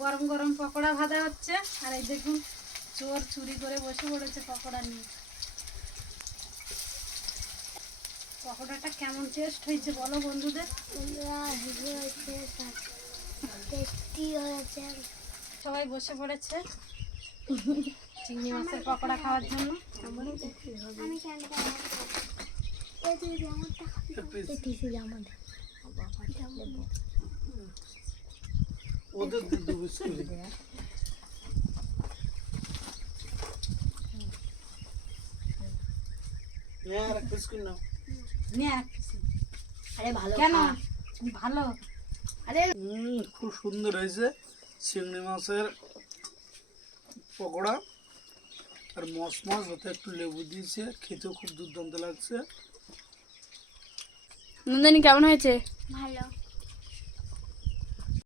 গরম গরম পকোড়া ভাজা হচ্ছে আর এই দেখুন চোর চুরি করে বসে পড়েছে পকোড়া নিয়ে। পকোড়াটা কেমন টেস্ট হয়েছে বলো বন্ধুদের। সবাই বসে পড়েছে চিংড়ি মাছের পকোড়া খাওয়ার জন্য। ওদের দুধ বিস্কুট হ্যাঁ আর বিস্কুট নাও আরে ভালো কেন ভালো আরে খুব সুন্দর হয়েছে চিংড়ি মাছের পকোড়া আর মশ মশ হতে একটু লেবু দিয়েছে খেতেও খুব দুর্দান্ত লাগছে। নন্দিনী কেমন হয়েছে? ভালো।